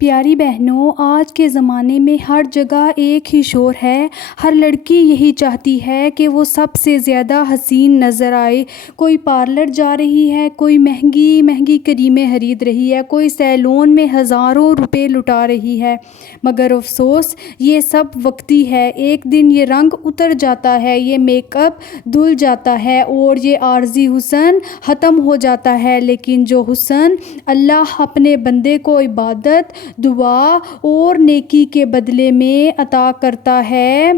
پیاری بہنوں، آج کے زمانے میں ہر جگہ ایک ہی شور ہے۔ ہر لڑکی یہی چاہتی ہے کہ وہ سب سے زیادہ حسین نظر آئے۔ کوئی پارلر جا رہی ہے، کوئی مہنگی مہنگی کریمیں خرید رہی ہے، کوئی سیلون میں ہزاروں روپے لٹا رہی ہے۔ مگر افسوس، یہ سب وقتی ہے۔ ایک دن یہ رنگ اتر جاتا ہے، یہ میک اپ دھل جاتا ہے اور یہ عارضی حسن ختم ہو جاتا ہے۔ لیکن جو حسن اللہ اپنے بندے کو عبادت، دعا اور نیکی کے بدلے میں عطا کرتا ہے،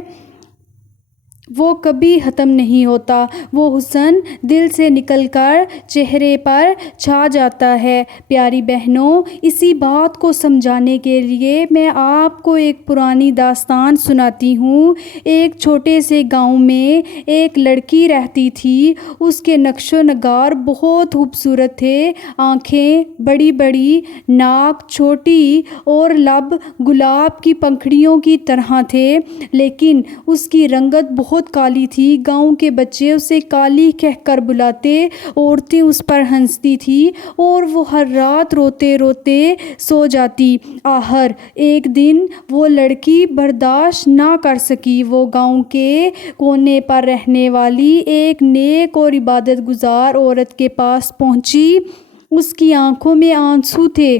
وہ کبھی ختم نہیں ہوتا۔ وہ حسن دل سے نکل کر چہرے پر چھا جاتا ہے۔ پیاری بہنوں، اسی بات کو سمجھانے کے لیے میں آپ کو ایک پرانی داستان سناتی ہوں۔ ایک چھوٹے سے گاؤں میں ایک لڑکی رہتی تھی۔ اس کے نقش و نگار بہت خوبصورت تھے۔ آنکھیں بڑی بڑی، ناک چھوٹی اور لب گلاب کی پنکھڑیوں کی طرح تھے، لیکن اس کی رنگت بہت کالی تھی۔ گاؤں کے بچے اسے کالی کہہ کر بلاتے، عورتیں اس پر ہنستی تھیں اور وہ ہر رات روتے روتے سو جاتی۔ آخر ایک دن وہ لڑکی برداشت نہ کر سکی۔ وہ گاؤں کے کونے پر رہنے والی ایک نیک اور عبادت گزار عورت کے پاس پہنچی۔ اس کی آنکھوں میں آنسو تھے،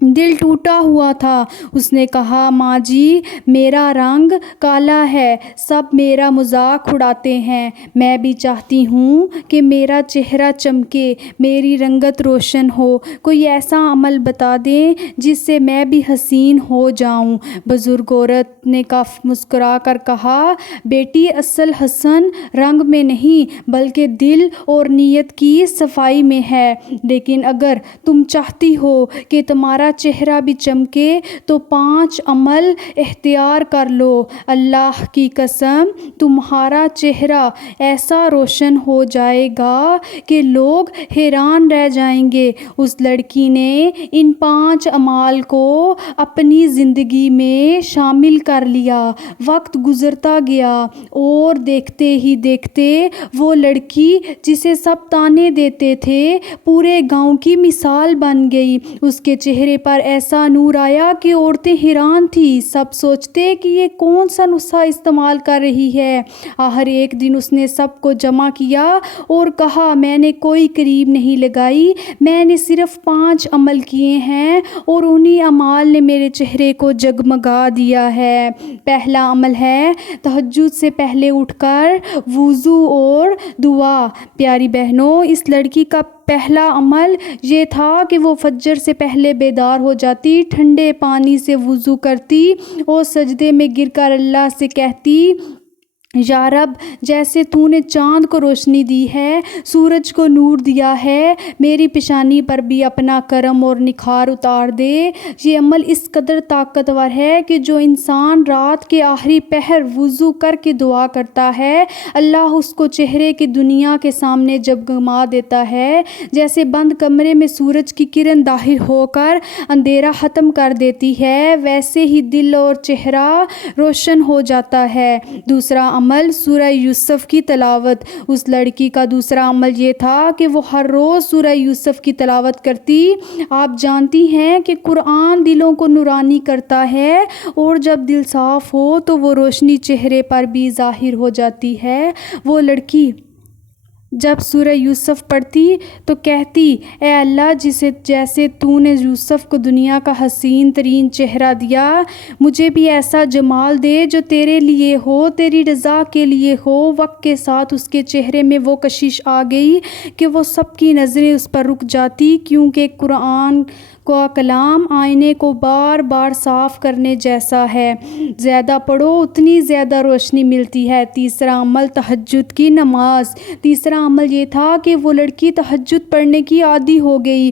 دل ٹوٹا ہوا تھا۔ اس نے کہا، ماں جی، میرا رنگ کالا ہے، سب میرا مذاق اڑاتے ہیں۔ میں بھی چاہتی ہوں کہ میرا چہرہ چمکے، میری رنگت روشن ہو۔ کوئی ایسا عمل بتا دیں جس سے میں بھی حسین ہو جاؤں۔ بزرگ عورت نے مسکرا کر کہا، بیٹی، اصل حسن رنگ میں نہیں بلکہ دل اور نیت کی صفائی میں ہے۔ لیکن اگر تم چاہتی ہو کہ تمہارا چہرہ بھی چمکے تو 5 عمل اختیار کر لو۔ اللہ کی قسم، تمہارا چہرہ ایسا روشن ہو جائے گا کہ لوگ حیران رہ جائیں گے۔ اس لڑکی نے ان 5 اعمال کو اپنی زندگی میں شامل کر لیا۔ وقت گزرتا گیا اور دیکھتے ہی دیکھتے وہ لڑکی جسے سب طعنے دیتے تھے پورے گاؤں کی مثال بن گئی۔ اس کے چہرے پر ایسا نور آیا کہ عورتیں حیران تھیں۔ سب سوچتے کہ یہ کون سا نسخہ استعمال کر رہی ہے۔ آخر ایک دن اس نے سب کو جمع کیا اور کہا، میں نے کوئی کریم نہیں لگائی، میں نے صرف 5 عمل کیے ہیں اور انہی اعمال نے میرے چہرے کو جگمگا دیا ہے۔ پہلا عمل ہے تہجد سے پہلے اٹھ کر وضو اور دعا۔ پیاری بہنوں، اس لڑکی کا پہلا عمل یہ تھا کہ وہ فجر سے پہلے بیدار ہو جاتی، ٹھنڈے پانی سے وضو کرتی اور سجدے میں گر کر اللہ سے کہتی، یا رب، جیسے تو نے چاند کو روشنی دی ہے، سورج کو نور دیا ہے، میری پیشانی پر بھی اپنا کرم اور نکھار اتار دے۔ یہ عمل اس قدر طاقتور ہے کہ جو انسان رات کے آخری پہر وضو کر کے دعا کرتا ہے، اللہ اس کو چہرے کی دنیا کے سامنے جگمگا دیتا ہے، جیسے بند کمرے میں سورج کی کرن داخل ہو کر اندھیرا ختم کر دیتی ہے، ویسے ہی دل اور چہرہ روشن ہو جاتا ہے۔ دوسرا عمل سورہ یوسف کی تلاوت۔ اس لڑکی کا دوسرا عمل یہ تھا کہ وہ ہر روز سورہ یوسف کی تلاوت کرتی۔ آپ جانتی ہیں کہ قرآن دلوں کو نورانی کرتا ہے اور جب دل صاف ہو تو وہ روشنی چہرے پر بھی ظاہر ہو جاتی ہے۔ وہ لڑکی جب سورہ یوسف پڑھتی تو کہتی، اے اللہ، جیسے تو نے یوسف کو دنیا کا حسین ترین چہرہ دیا، مجھے بھی ایسا جمال دے جو تیرے لیے ہو، تیری رضا کے لیے ہو۔ وقت کے ساتھ اس کے چہرے میں وہ کشش آ گئی کہ وہ سب کی نظریں اس پر رک جاتی، کیونکہ قرآن کا کلام آئینے کو بار بار صاف کرنے جیسا ہے۔ زیادہ پڑھو اتنی زیادہ روشنی ملتی ہے۔ تیسرا عمل تہجد کی نماز۔ تیسرا عمل یہ تھا کہ وہ لڑکی تہجد پڑھنے کی عادی ہو گئی۔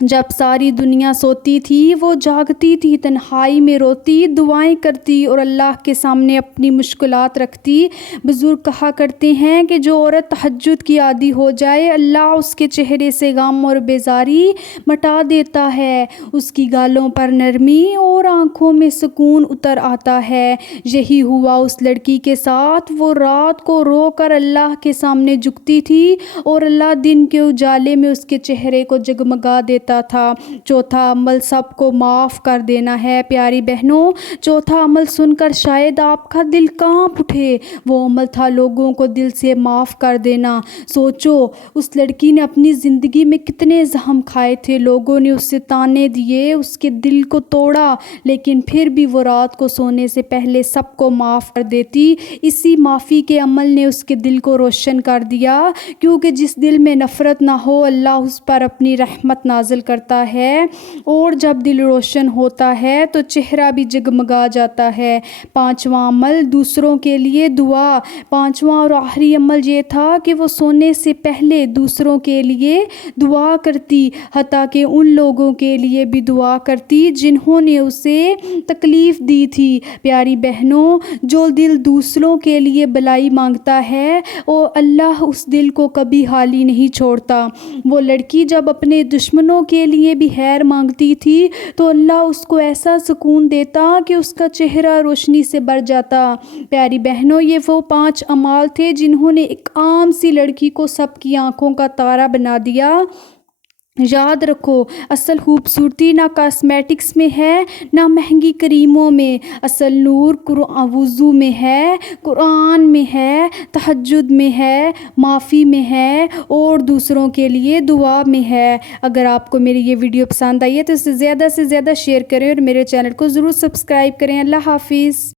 جب ساری دنیا سوتی تھی وہ جاگتی تھی، تنہائی میں روتی، دعائیں کرتی اور اللہ کے سامنے اپنی مشکلات رکھتی۔ بزرگ کہا کرتے ہیں کہ جو عورت تہجد کی عادی ہو جائے، اللہ اس کے چہرے سے غم اور بیزاری مٹا دیتا ہے، اس کی گالوں پر نرمی اور آنکھوں میں سکون اتر آتا ہے۔ یہی ہوا اس لڑکی کے ساتھ۔ وہ رات کو رو کر اللہ کے سامنے جھکتی تھی اور اللہ دن کے اجالے میں اس کے چہرے کو جگمگا دیتا دیتا تھا۔ چوتھا عمل سب کو معاف کر دینا ہے۔ پیاری بہنوں، چوتھا عمل سن کر شاید آپ کا دل کانپ اٹھے۔ وہ عمل تھا لوگوں کو دل سے معاف کر دینا۔ سوچو، اس لڑکی نے اپنی زندگی میں کتنے زخم کھائے تھے، لوگوں نے اسے تانے دیے، اس کے دل کو توڑا، لیکن پھر بھی وہ رات کو سونے سے پہلے سب کو معاف کر دیتی۔ اسی معافی کے عمل نے اس کے دل کو روشن کر دیا، کیونکہ جس دل میں نفرت نہ ہو اللہ اس پر اپنی رحمت نازل کرتا ہے، اور جب دل روشن ہوتا ہے تو چہرہ بھی جگمگا جاتا ہے۔ پانچواں عمل دوسروں کے لیے دعا۔ پانچواں اور آخری عمل یہ تھا کہ وہ سونے سے پہلے دوسروں کے لیے دعا کرتی، حتیٰ کہ ان لوگوں کے لیے بھی دعا کرتی جنہوں نے اسے تکلیف دی تھی۔ پیاری بہنوں، جو دل دوسروں کے لیے بھلائی مانگتا ہے اور اللہ اس دل کو کبھی خالی نہیں چھوڑتا۔ وہ لڑکی جب اپنے دشمنوں کے لیے بھی خیر مانگتی تھی تو اللہ اس کو ایسا سکون دیتا کہ اس کا چہرہ روشنی سے بھر جاتا۔ پیاری بہنوں، یہ وہ 5 اعمال تھے جنہوں نے ایک عام سی لڑکی کو سب کی آنکھوں کا تارا بنا دیا۔ یاد رکھو، اصل خوبصورتی نہ کاسمیٹکس میں ہے، نہ مہنگی کریموں میں، اصل نور وضو میں ہے، قرآن میں ہے، تہجد میں ہے، معافی میں ہے، اور دوسروں کے لیے دعا میں ہے۔ اگر آپ کو میری یہ ویڈیو پسند آئی ہے تو اسے زیادہ سے زیادہ شیئر کریں اور میرے چینل کو ضرور سبسکرائب کریں۔ اللہ حافظ۔